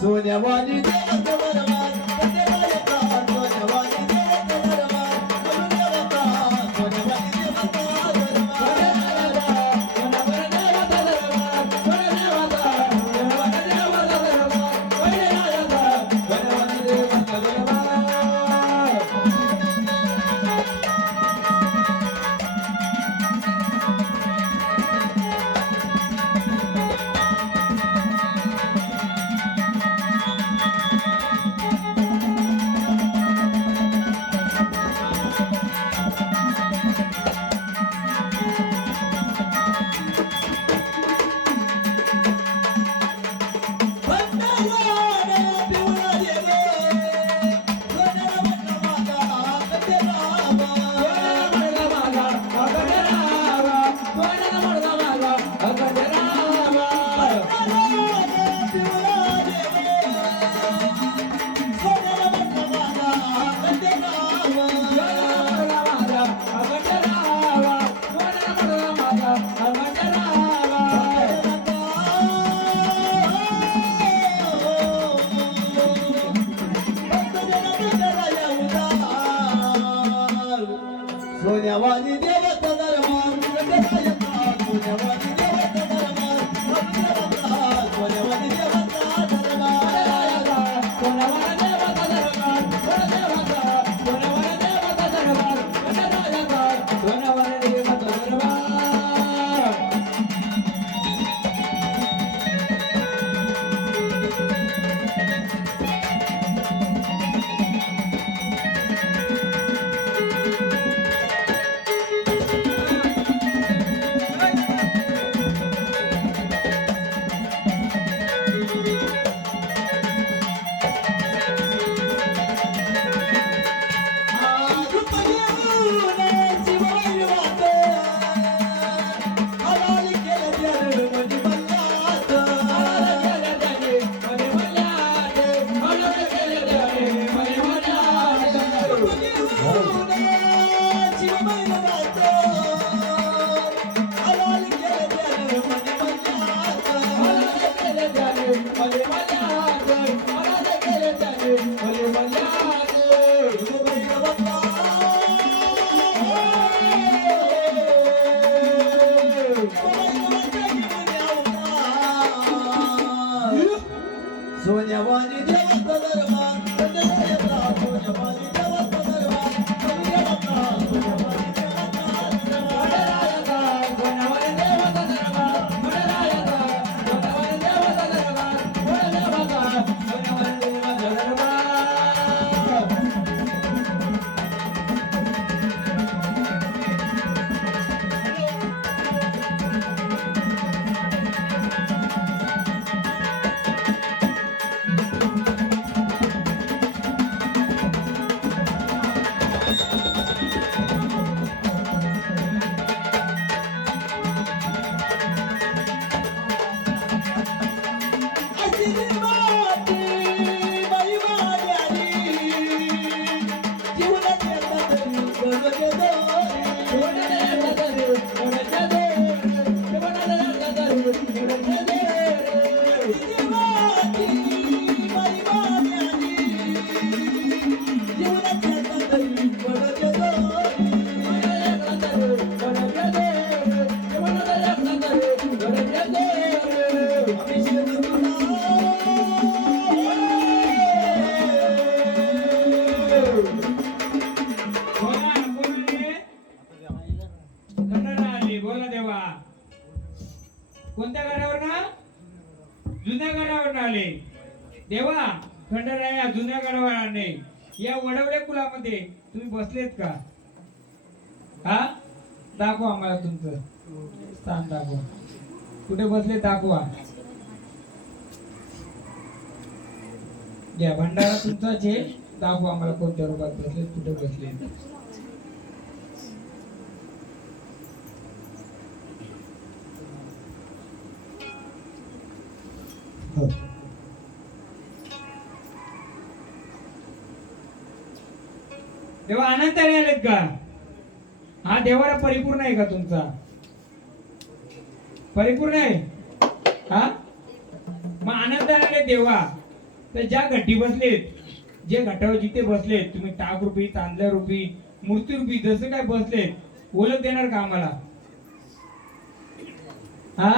सोन्यावाने देवता दरबार सोन्यावानी देवता दरबार पडरायाचा सोन्यावानी देवता दरबार पडरायाचा सोन्यावानी देवता सोन्यावानी देवता दरबार सोन्यावानी देवता दरबार सोन्यावानी देवता दरबार सोन्यावानी देवता दरबार सोन्यावानी देवता दरबार सोन्यावानी देवता दरबार सोन्यावानी देवता दरबार सोन्यावानी देवता दरबार सोन्यावानी देवता दरबार कोणत्या गडावर ना जुन्या गडावर आले देवा खंडराया जुन्या गडावर आले या वडवळे कुलामध्ये तुम्ही बसलेत का हा दाखवा आम्हाला तुमचं स्थान दाखवा कुठे बसले दाखवा घ्या भंडारा तुमचाच आहे दाखवा आम्हाला कोणत्या रूपात बसले कुठे बसले हो. देवा अनंताने आलेत का हा देवारा परिपूर्ण आहे का तुमचा परिपूर्ण आहे हा मग आनंदाने आले देवा तर ज्या घटी बसलेत जे घटावर जिथे बसलेत तुम्ही टाक रूपी तांदळा रूपी मूर्ती रूपी जसं काय बसलेत ओळख देणार का आम्हाला हा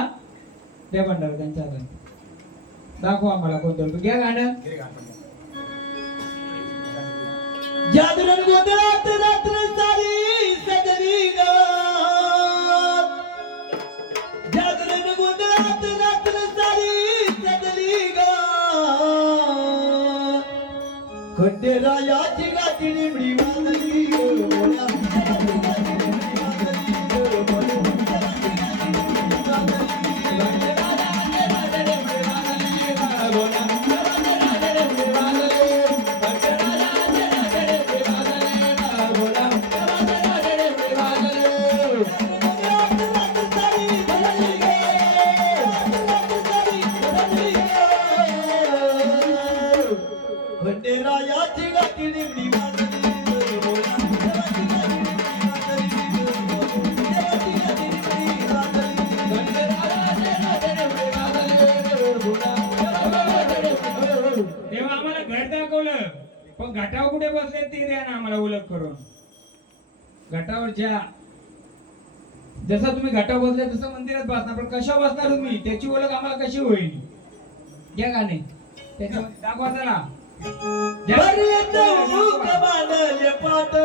द्या भंडारा त्यांच्या हातात दाखवा आम्हाला कोणतं रूप घ्या गाणं जागरण गोंधळात रात्र सारी सजली ग जागरण गोंधळात रात्र सारी सजली ग खंडेरायाची गाठी निमडी वाजली खंडेरायाची गाठी निमडी तेव्हा आम्हाला घर दाखवलं पण घाटावर कुठे बसले ते द्या ना आम्हाला ओळख करून घाटावरच्या जसं तुम्ही घाटावर बसले तसं मंदिरात बसणार पण कशा बसणार तुम्ही त्याची ओळख आम्हाला कशी होईल घ्या गाणे त्याच्या दाखवा चला बांधले पाट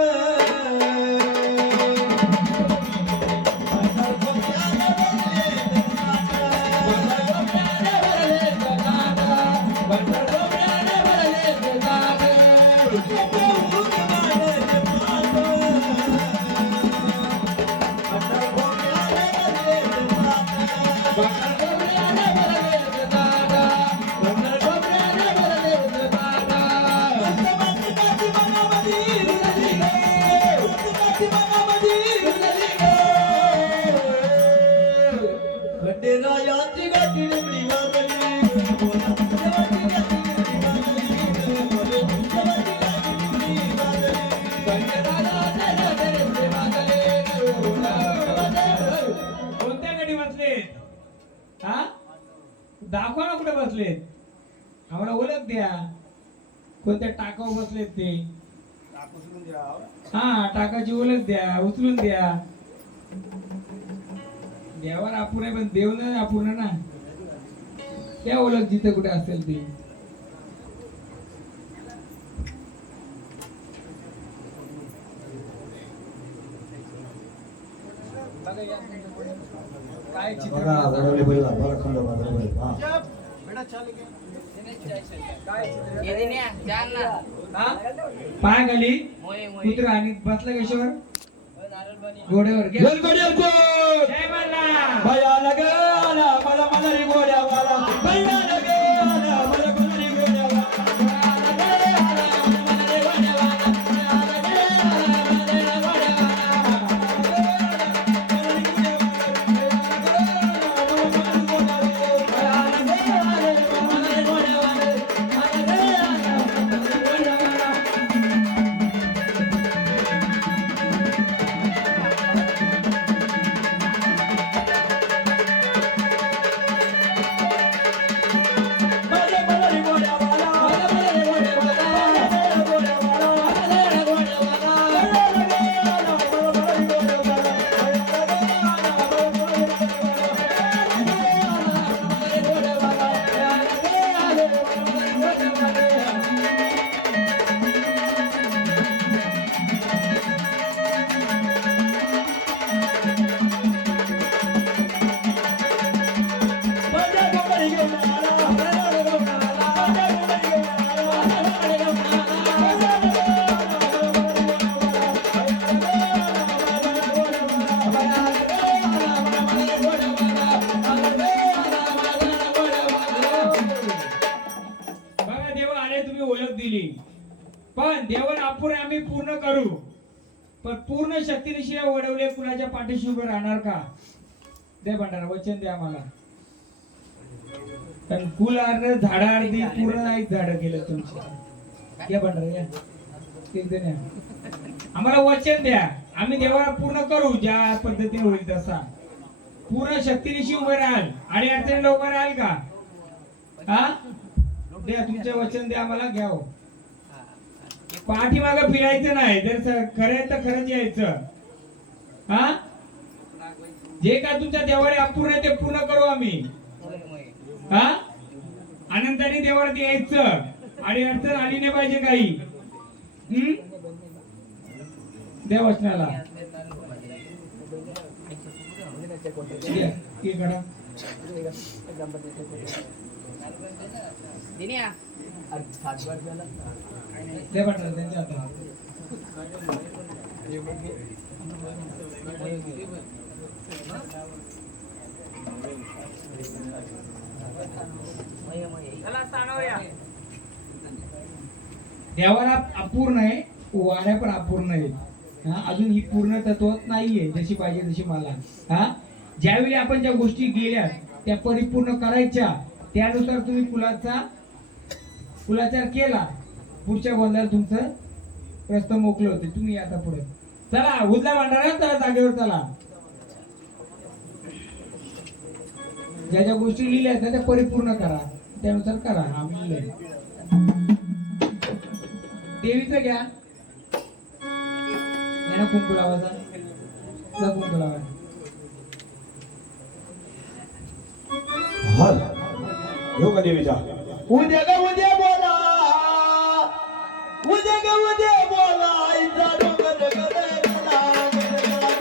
खंडेरायाची गाठी निमडी कोणत्या गाडी बसले हा दाखवा ना कुठे बसलेत आम्हाला ओळख द्या कोणत्या टाकावर बसलेत ते हा टाकाची ओळख द्या उचलून द्या देवावर अपूर्ण आहे पण देव नाही अपूर्ण ना त्या ओळख जिथे कुठे असेल ती काय चित्र बघा वडवले बैल बघा खंड वडवले बैल हा पाय खाली कुत्र आणि बसला कशावर घोड्यावर घे. जय मल्हार. भयाला गेला मला मला रे गोड्या वाला भयाला गेला मला मला रे गोड्या पण देवर अपुरे आम्ही पूर्ण करू. पण पूर्ण शक्तीनिशी वडवले कुणाच्या पाठीशी उभे राहणार का? दे भंडारा, वचन द्या आम्हाला. कारण कुल अर्ध झाडा अर्धी पूर्ण नाही झाड केलं तुमची. या भंडारा या. कीर्तन या. आम्हाला वचन द्या, आम्ही देवाला पूर्ण करू ज्या पद्धतीने होईल तसा. पूर्ण शक्तीनिशी उभे राहाल आणि अडचणीला उभे राहाल का? हा द्या, तुमचे वचन द्या आम्हाला. घ्या हो. पाठीमाग फिरायचं नाही. जर खरं तर खरंच यायचं. हा जे काय तुमच्या देवारे अपूर्ण आहे ते पूर्ण करू आम्ही. हा आनंदाने देवाला यायचं आणि अडचण आली नाही पाहिजे काही. देव वचनाला दे पाठवा त्यांच्या हातात. देवाला अपूर्ण आहे, वाऱ्या पण अपूर्ण आहे. अजून ही पूर्ण तत्व नाहीये जशी पाहिजे तशी मला. ज्यावेळी आपण ज्या गोष्टी गेल्या त्या परिपूर्ण करायच्या, त्यानुसार तुम्ही कुलाचार केला, पुढच्या गोंधळाला तुमचं प्रस्ताव मोकळे होते. तुम्ही आता पुढे चला, उजला भांडारा, चला जागेवर चला. ज्या ज्या गोष्टी लिहिल्या आहेत त्या परिपूर्ण करा, त्यानुसार करा. आम्ही लिहिलंय. देवीचं घ्या, यांना कुंकू लावायचा. कुंकू लावायचा. हल येऊ का देवीचा? उद्या ग उद्या बोला, उद्या ग उद्या बोला. इथं डोंगर गला, गला, गला,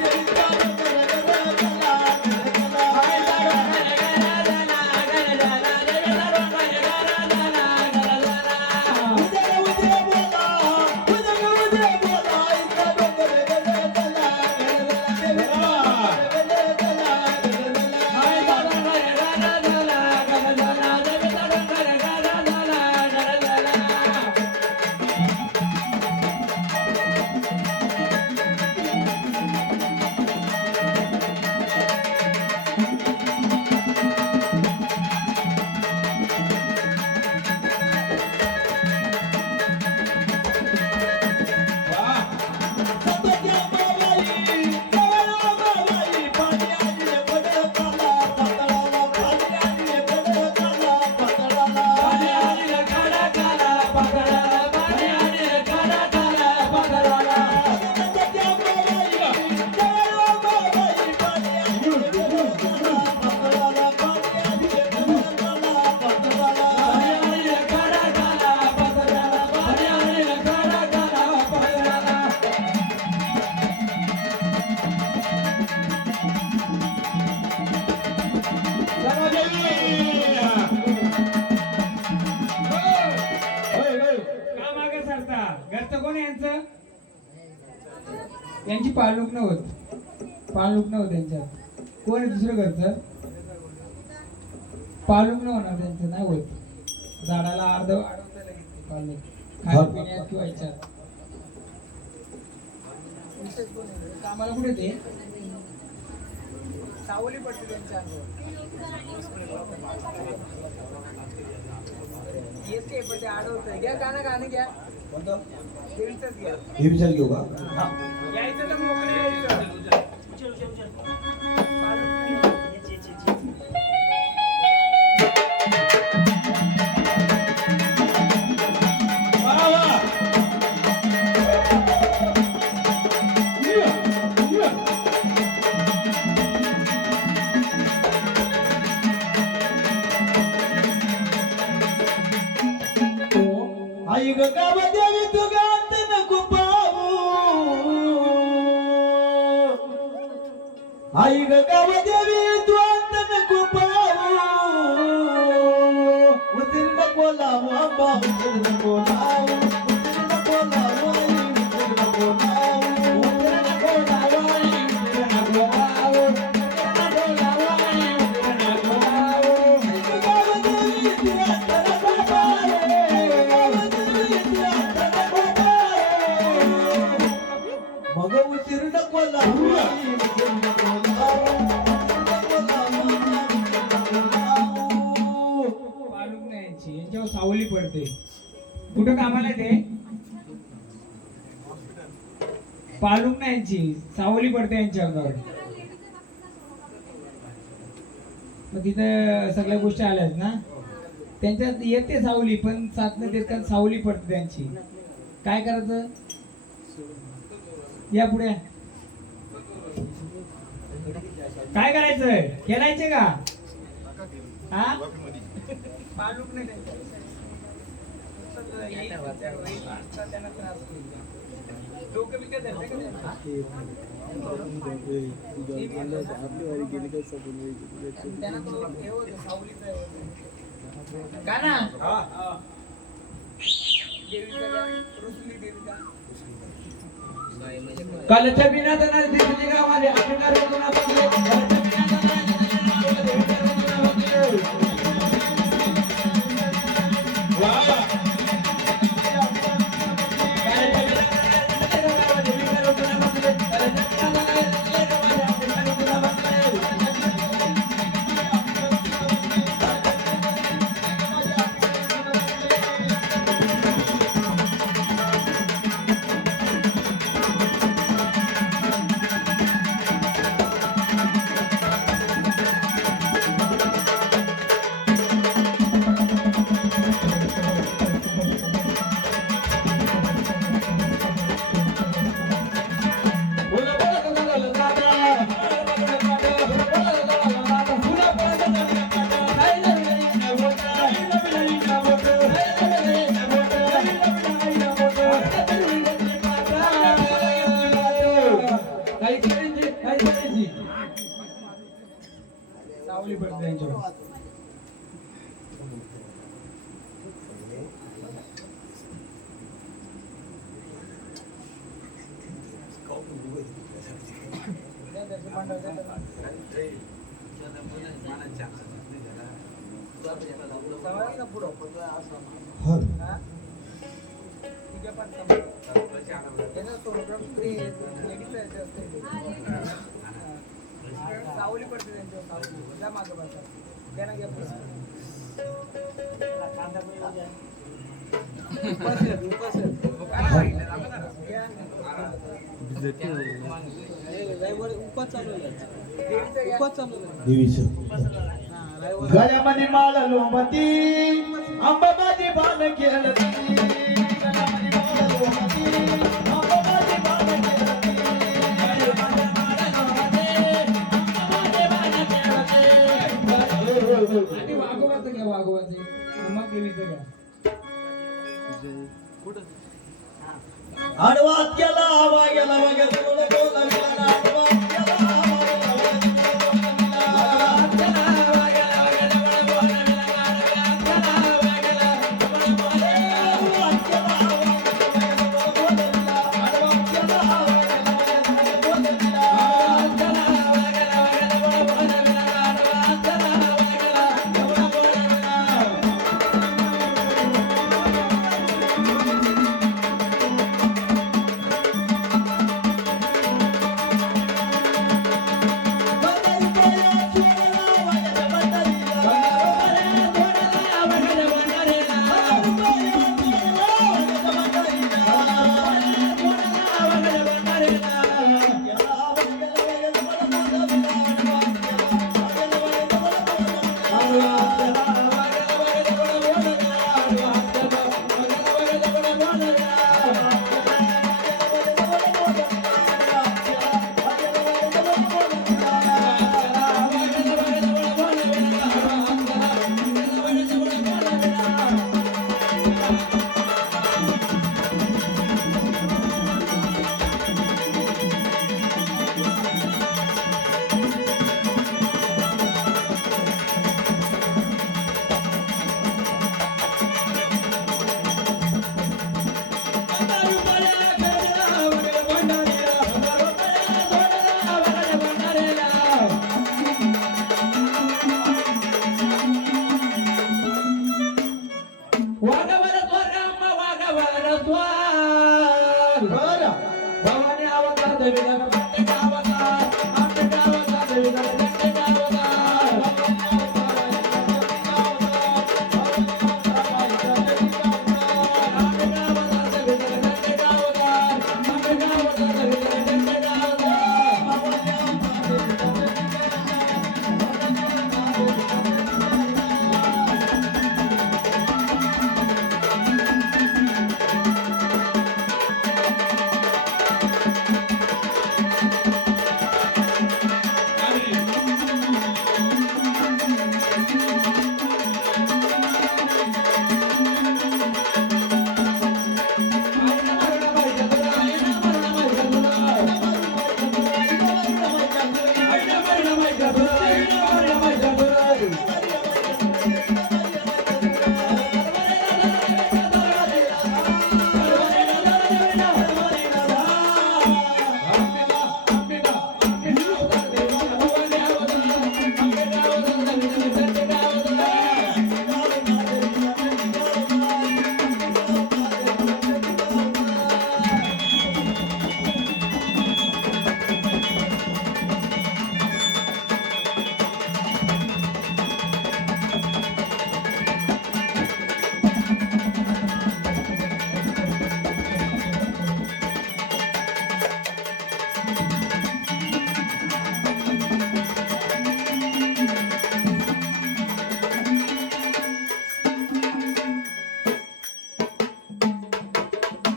देवीचा डोंगर गला, गला, गला. उद्या ग उद्या बोला, उद्या ग उद्या बोला. इथं डोंगर गला, गला, गला, देवीचा डोंगर गला, यांची पाळणूक नव्हत. पाळणूक नव्हत त्यांच्यात. कोण आहे दुसरं घरचं? पाळणूक न होणार त्यांचं, नाही होत. झाडाला अर्ध अडवता लगेच पाळणूक, खाण्यापिण्यात किंवा याच्यात. कामाला कुठे ते सावली पडते त्यांच्या येते, पण ते अडवतंय. घ्या गाणं घ्या. देवीचंच घ्या. देवीचाच घेऊ का? यायचं तर मोकळे यायचं. आई ग गाव देवी तू गात नको पाहू, आई ग गाव देवी तू अंत नको पाहू. उतर नको लावू आंबा, उतर नको लावू, उतर नको लावू आई, उतर नको लावू, उतर नको लावू आई, उतर नको लावू, उतर नको लावू आई, उतर नको लावू. आई ग गाव देवी तू अंत नको पाहू, गाव देवी तू अंत नको पाहू. सावली पडते. कुठं कामाला आहे ते? पालूक नाही यांची, सावली पडते यांच्या अंगावर. मग तिथं सगळ्या गोष्टी आल्यात ना, त्यांच्यात येते सावली, पण साधनं देत कारण सावली पडते त्यांची. काय करायचं? या पुढे. काय करायचंय? खेळायचे का? हा? पालूक नाही त्यांच्या. त्यांना त्रास होईल. डोकं बिकं धरते का त्यांना? त्यांना तो हे होतं, सावलीचं हे होतं. का ना? देवीचा का? रुसली देवीचा. कालच्या बिना तर दिसली गावाले अखंडार वदना बदले कालच्या बिना तर वाह सावली पडते त्यांच्यावर. सावली पडते त्यांच्यावर, सावली. जा मागं बसा. त्यांना घ्या पैसे. गळ्यामध्ये माळ लोमती अंबाबाजी बाण खेळती गळ्यामध्ये माळ लोमती अंबाबाजी बाण खेळती आधी वाघोबाचं घ्या, वाघोबाचे. मग देवीचं घ्या. आडवात केला वाग्याला वाग्याला बोलाविला आडवात केला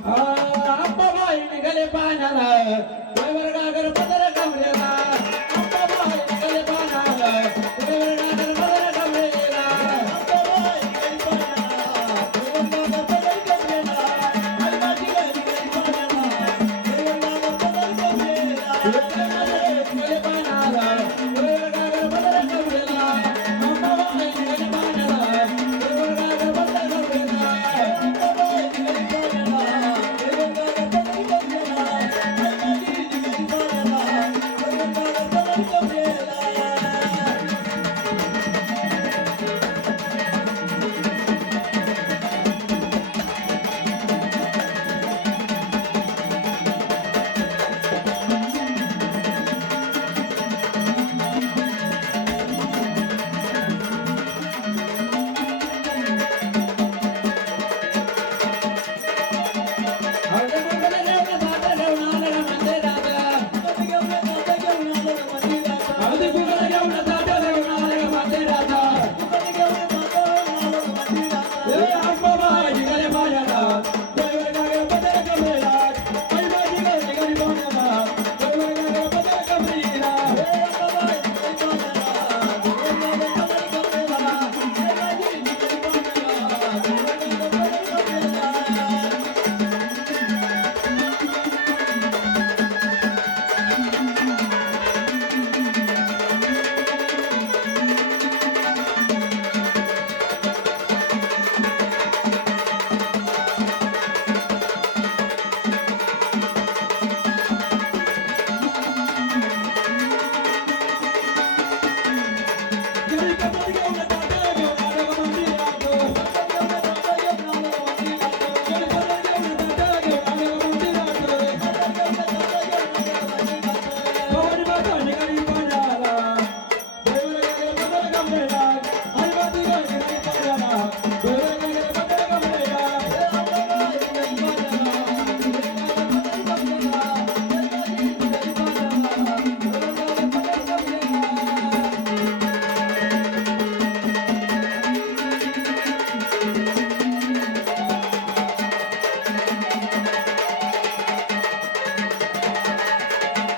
अंबाबाई निघाले पाण्याला वर गागर पदर कमरेला अंबाबाई निघाले पाण्याला वर गागर पदर कमरेला अंबाबाई निघाले पाण्याला वर गागर पदर कमरेला अंबाबाई निघाले पाण्याला वर गागर पदर कमरेला अंबाबाई निघाले पाण्याला वर गागर पदर कमरेला अंबाबाई निघाले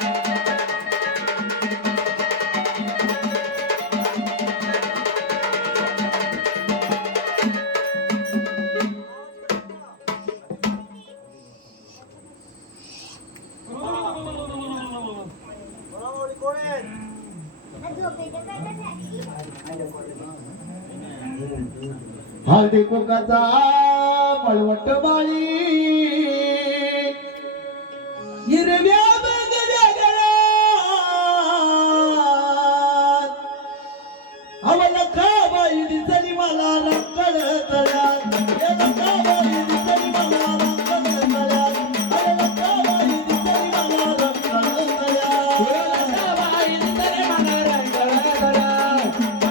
हळदी कुंकाचा पळवट माळी हिरव्या बंगल्या गळ्यात अवला खाबाई दिसली मला रंगळ तळ्यात या खाबाई दिसली मला रंगळ तळ्यात अवला खाबाई दिसली मला रंगळ तळ्यात अवला खाबाई दिसली मला रंगळ तळ्यात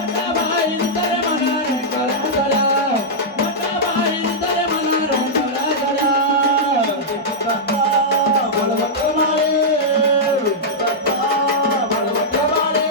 खाबाई दिसली मला रंगळ तळ्यात खाबाई दिसली मला रंगळ तळ्यात बळवट माळे बळवट माळे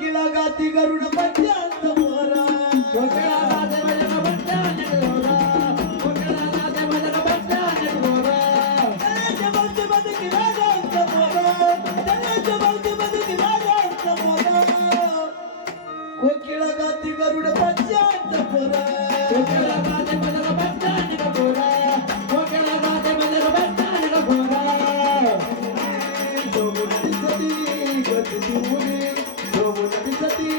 कोकिळा गाती गरुड पंचांत मोरा कोकिळा गाते भजन बट्ट्याने डोरा कोकिळा गाते भजन बट्ट्याने डोरा त्याच्या भोवती बदकी रागांचा मोरा त्याच्या भोवती बदकी रागांचा मोरा कोकिळा गाती गरुड पंचांत मोरा कोकिळा गाते भजन बट्ट्याने डोरा कोकिळा गाते भजन बट्ट्याने डोरा सोबती सती गती मुली सोबती सती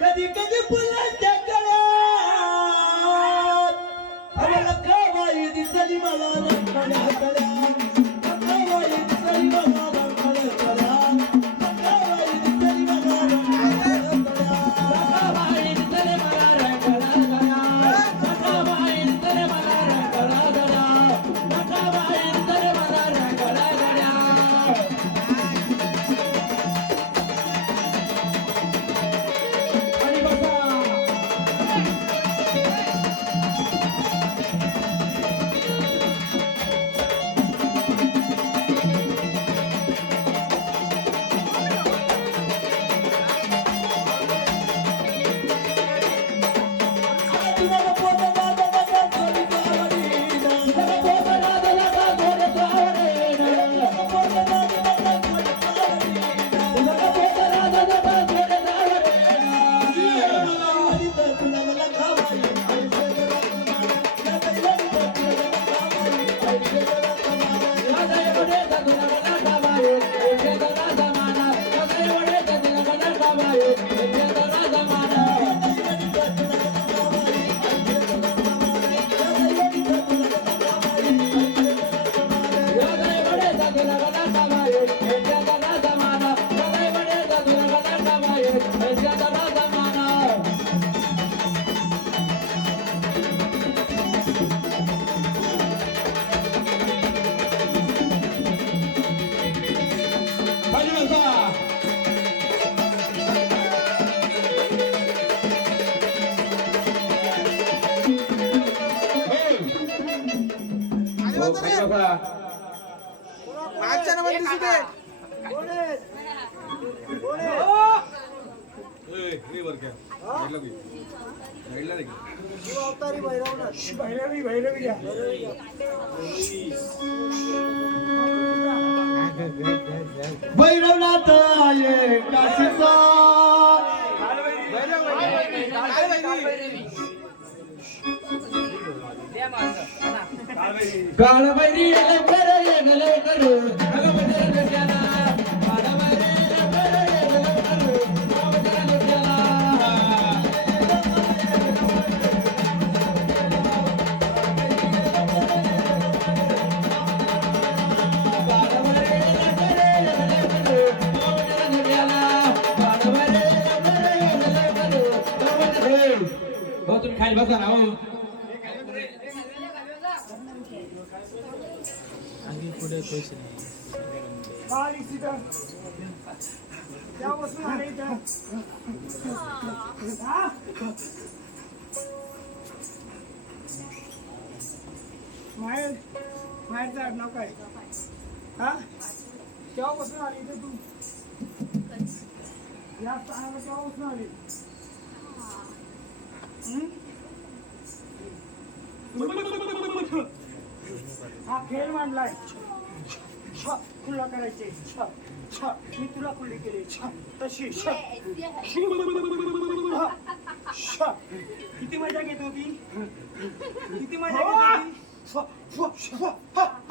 कधी कधी फुलांच्या कळ्यात आम्हाला कावाई दिसली मला रंगल्या कळ्यात कावाई दिसली मला रंगल्या कळ्यात कावाई दिसली मला रंगल्या कळ्यात बाई तले मला रंगला गया बाई तले मला रंगला गया बाई तले मला रंगला गया आणि बसा तुला पोटा दादा थोडी गावडी तुला पोतरा दिला का गोरे जावरेना पोटा दादा थोडी गावडी तुला पोतरा दिला का गोरे जावरेना तुला मला खावाई राजाय वडे तुला मला गावायो एकेदा जमाना राजाय वडे तुला मला गावायो एकेदा जमाना राजाय वडे तुला मला गावायो एकेदा जमाना राजाय वडे तुला मला गावायो एकेदा जमाना भैरवनाथ आये काशीचा काळभैरी लवकर येन लवकर भगवंत लुट्याला काळभैरी लवकर येन लवकर भगवंत लुट्याला काळभैरी लवकर येन लवकर भगवंत लुट्याला काळभैरी लवकर येन लवकर भगवंत हो तुम्ही खाली बसा ना हो माहेरचं आडनाव काय हा केव्हापासून आली इथे तू या स्थानाला केव्हापासून आली हा खेळ मांडलाय खुल्ला करायचे मी तुला खुल्ली केली तशी किती मजा घेत होती किती मजा घेत होती